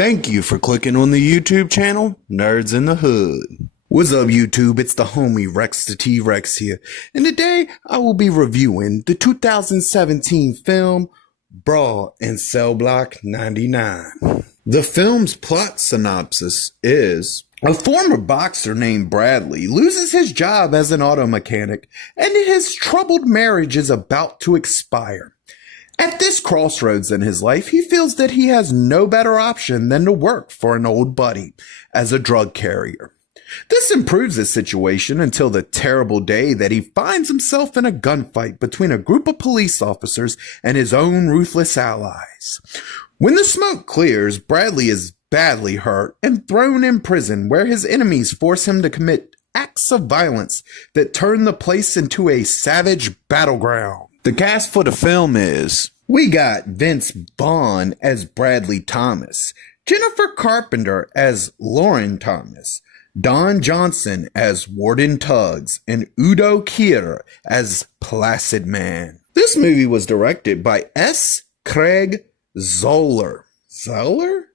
Thank you for clicking on the YouTube channel, Nerds in the Hood. What's up, YouTube? It's the homie Rex the T-Rex here, and today I will be reviewing the 2017 film Brawl In Cell Block 99. The film's plot synopsis is: a former boxer named Bradley loses his job as an auto mechanic, and his troubled marriage is about to expire. At this crossroads in his life, he feels that he has no better option than to work for an old buddy as a drug carrier. This improves his situation until the terrible day that he finds himself in a gunfight between a group of police officers and his own ruthless allies. When the smoke clears, Bradley is badly hurt and thrown in prison, where his enemies force him to commit acts of violence that turn the place into a savage battleground. The cast for the film is: we got Vince Vaughn as Bradley Thomas, Jennifer Carpenter as Lauren Thomas, Don Johnson as Warden Tuggs, and Udo Kier as Placid Man. This movie was directed by S. Craig Zoller. Zoller?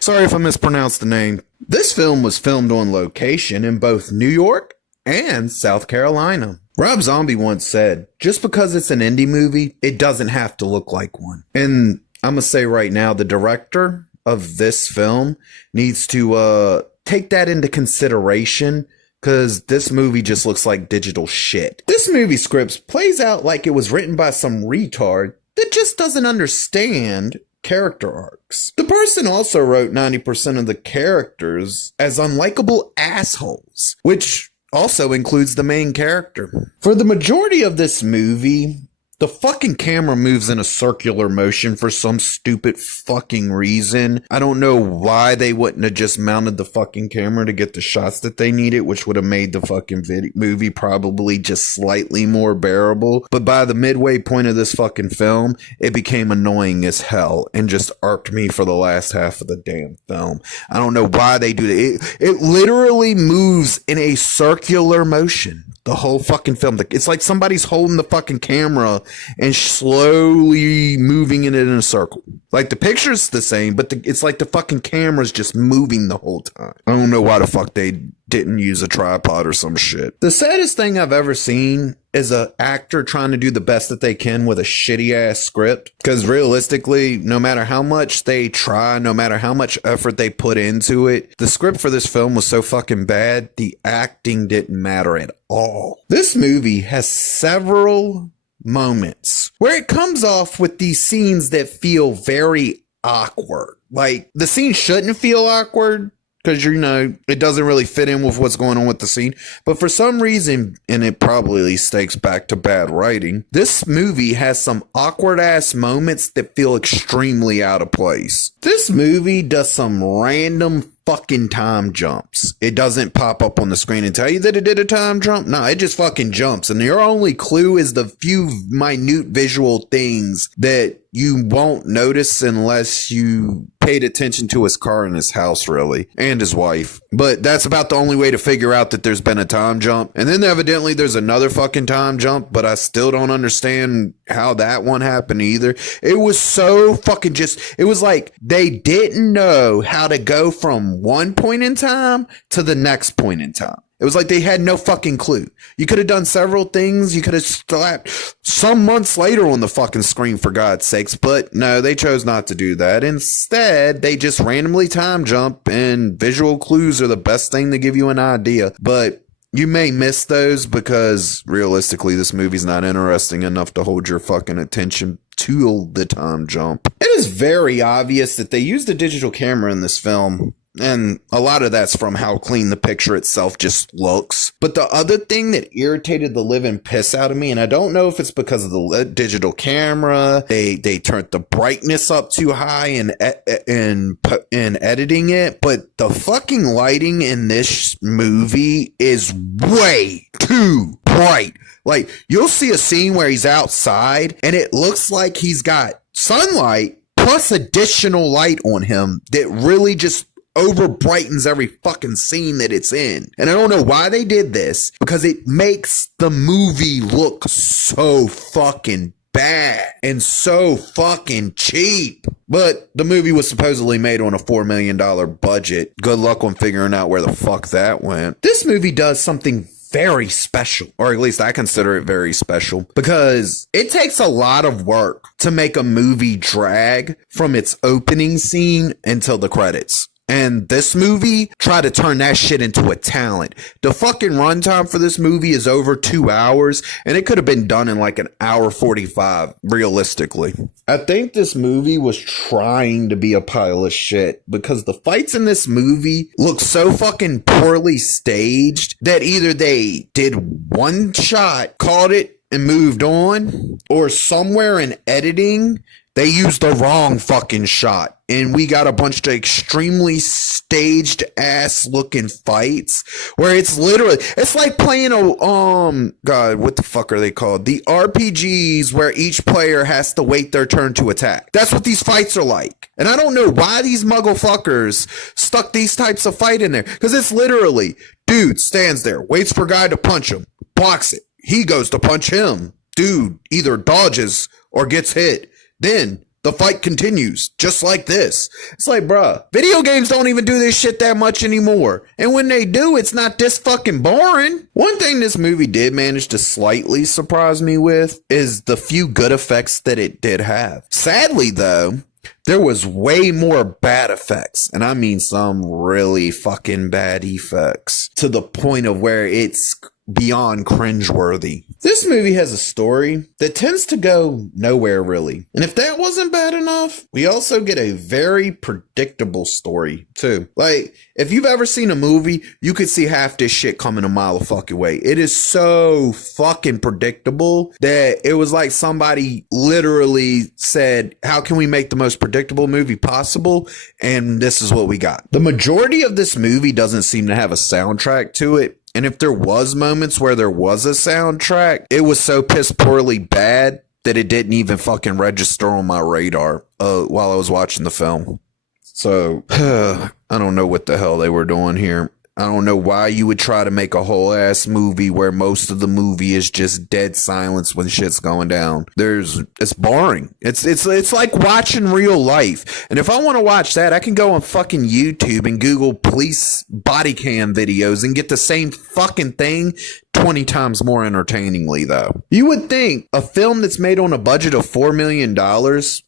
Sorry if I mispronounced the name. This film was filmed on location in both New York and South Carolina. Rob Zombie once said, just because it's an indie movie, it doesn't have to look like one. And I'm going to say right now, the director of this film needs to take that into consideration, because this movie just looks like digital shit. This movie script plays out like it was written by some retard that just doesn't understand character arcs. The person also wrote 90% of the characters as unlikable assholes, which also includes the main character. For the majority of this movie, the fucking camera moves in a circular motion for some stupid fucking reason. I don't know why they wouldn't have just mounted the fucking camera to get the shots that they needed, which would have made the fucking movie probably just slightly more bearable. But by the midway point of this fucking film, it became annoying as hell and just irked me for the last half of the damn film. I don't know why they do that. It literally moves in a circular motion. The whole fucking film. It's like somebody's holding the fucking camera and slowly moving it in a circle. Like, the picture's the same, but it's like the fucking camera's just moving the whole time. I don't know why the fuck they didn't use a tripod or some shit. The saddest thing I've ever seen is an actor trying to do the best that they can with a shitty ass script. Because realistically, no matter how much they try, no matter how much effort they put into it, the script for this film was so fucking bad, the acting didn't matter at all. This movie has several moments where it comes off with these scenes that feel very awkward. Like, the scene shouldn't feel awkward, because, you know, it doesn't really fit in with what's going on with the scene. But for some reason, and it probably stakes back to bad writing, this movie has some awkward ass moments that feel extremely out of place. This movie does some random fucking time jumps. It doesn't pop up on the screen and tell you that it did a time jump. No, it just fucking jumps. And your only clue is the few minute visual things that you won't notice unless you paid attention to his car and his house, really, and his wife. But that's about the only way to figure out that there's been a time jump. And then evidently there's another fucking time jump, but I still don't understand how that one happened either. It was so fucking it was like they didn't know how to go from one point in time to the next point in time. It was like they had no fucking clue. You could have done several things. You could have slapped some months later on the fucking screen, for God's sakes. But no, they chose not to do that. Instead, they just randomly time jump, and visual clues are the best thing to give you an idea. But you may miss those because realistically, this movie's not interesting enough to hold your fucking attention to the time jump. It is very obvious that they used a digital camera in this film, and a lot of that's from how clean the picture itself just looks. But the other thing that irritated the living piss out of me, and I don't know if it's because of the digital camera, they turned the brightness up too high in editing it, but the fucking lighting in this movie is way too bright. Like, you'll see a scene where he's outside and it looks like he's got sunlight plus additional light on him that really just over brightens every fucking scene that it's in. And I don't know why they did this, because it makes the movie look so fucking bad and so fucking cheap. But the movie was supposedly made on a $4 million budget. Good luck on figuring out where the fuck that went. This movie does something very special, or at least I consider it very special, because it takes a lot of work to make a movie drag from its opening scene until the credits. And this movie tried to turn that shit into a talent. The fucking runtime for this movie is over 2 hours, and it could have been done in like an hour 45, realistically. I think this movie was trying to be a pile of shit because the fights in this movie look so fucking poorly staged that either they did one shot, called it, and moved on, or somewhere in editing, they used the wrong fucking shot. And we got a bunch of extremely staged ass looking fights where it's literally, it's like playing God, what the fuck are they called? The RPGs where each player has to wait their turn to attack. That's what these fights are like. And I don't know why these muggle fuckers stuck these types of fight in there. Cause it's literally, dude stands there, waits for guy to punch him, blocks it. He goes to punch him. Dude either dodges or gets hit. Then the fight continues just like this. It's like, bruh, video games don't even do this shit that much anymore. And when they do, it's not this fucking boring. One thing this movie did manage to slightly surprise me with is the few good effects that it did have. Sadly, though, there was way more bad effects. And I mean some really fucking bad effects to the point of where it's beyond cringeworthy. This movie has a story that tends to go nowhere really. And if that wasn't bad enough, we also get a very predictable story too. Like, if you've ever seen a movie, you could see half this shit coming a mile of fucking way. It is so fucking predictable that it was like somebody literally said, how can we make the most predictable movie possible? And this is what we got. The majority of this movie doesn't seem to have a soundtrack to it. And if there was moments where there was a soundtrack, it was so piss poorly bad that it didn't even fucking register on my radar while I was watching the film. So I don't know what the hell they were doing here. I don't know why you would try to make a whole ass movie where most of the movie is just dead silence when shit's going down. It's boring. It's like watching real life. And if I want to watch that, I can go on fucking YouTube and Google police body cam videos and get the same fucking thing 20 times more entertainingly, though. You would think a film that's made on a budget of $4 million,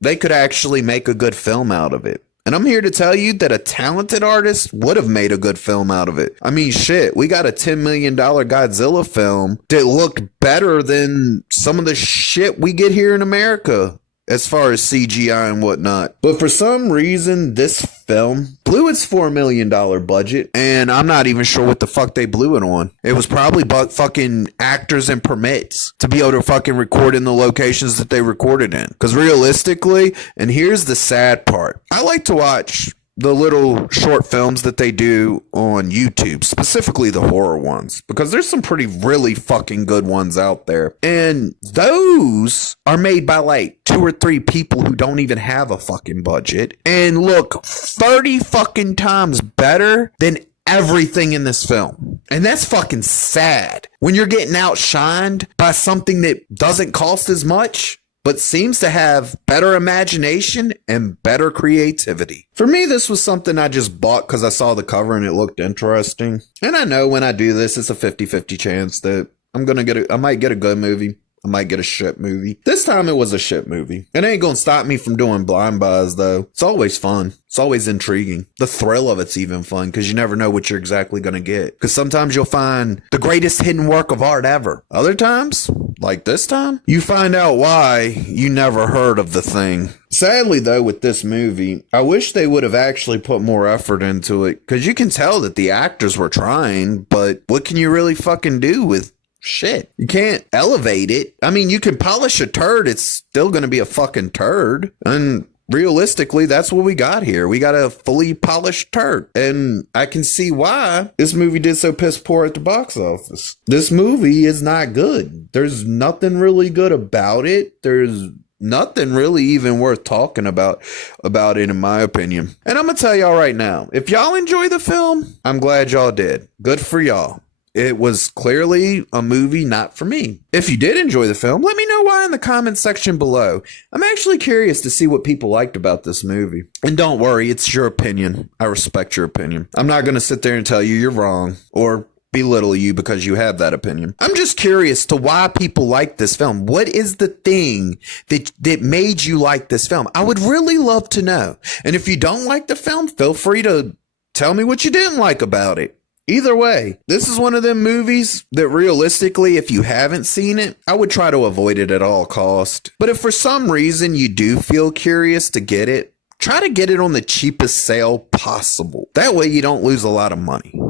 they could actually make a good film out of it. And I'm here to tell you that a talented artist would have made a good film out of it. I mean, shit, we got a $10 million Godzilla film that looked better than some of the shit we get here in America as far as CGI and whatnot. But for some reason, this film blew its $4 million budget, and I'm not even sure what the fuck they blew it on. It was probably fucking actors and permits to be able to fucking record in the locations that they recorded in. Because realistically, and here's the sad part, I like to watch the little short films that they do on YouTube, specifically the horror ones, because there's some really fucking good ones out there. And those are made by like 2 or 3 people who don't even have a fucking budget and look 30 fucking times better than everything in this film. And that's fucking sad when you're getting outshined by something that doesn't cost as much but seems to have better imagination and better creativity. For me, this was something I just bought because I saw the cover and it looked interesting. And I know when I do this, it's a 50-50 chance that I might get a good movie. I might get a shit movie. This time it was a shit movie. It ain't gonna stop me from doing blind buys though. It's always fun. It's always intriguing. The thrill of it's even fun because you never know what you're exactly gonna get. Because sometimes you'll find the greatest hidden work of art ever. Other times, like this time, you find out why you never heard of the thing. Sadly though, with this movie, I wish they would have actually put more effort into it. Because you can tell that the actors were trying, but what can you really fucking do with shit? You can't elevate it. I mean, you can polish a turd, it's still gonna be a fucking turd. And realistically, that's what we got here. We got a fully polished turd. And I can see why this movie did so piss poor at the box office. This movie is not good. There's nothing really good about it. There's nothing really even worth talking about it, in my opinion. And I'm gonna tell y'all right now, if y'all enjoy the film, I'm glad y'all did. Good for y'all. It was clearly a movie not for me. If you did enjoy the film, let me know why in the comments section below. I'm actually curious to see what people liked about this movie. And don't worry, it's your opinion. I respect your opinion. I'm not going to sit there and tell you you're wrong or belittle you because you have that opinion. I'm just curious to why people like this film. What is the thing that made you like this film? I would really love to know. And if you don't like the film, feel free to tell me what you didn't like about it. Either way, this is one of them movies that realistically, if you haven't seen it, I would try to avoid it at all cost. But if for some reason you do feel curious to get it, try to get it on the cheapest sale possible. That way you don't lose a lot of money.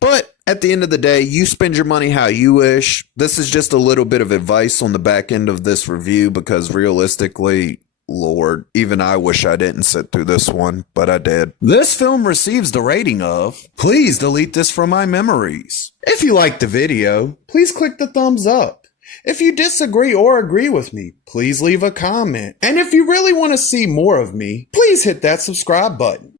But at the end of the day, you spend your money how you wish. This is just a little bit of advice on the back end of this review because realistically, Lord, even I wish I didn't sit through this one, but I did. This film receives the rating of, please delete this from my memories. If you liked the video, please click the thumbs up. If you disagree or agree with me, please leave a comment. And if you really want to see more of me, please hit that subscribe button.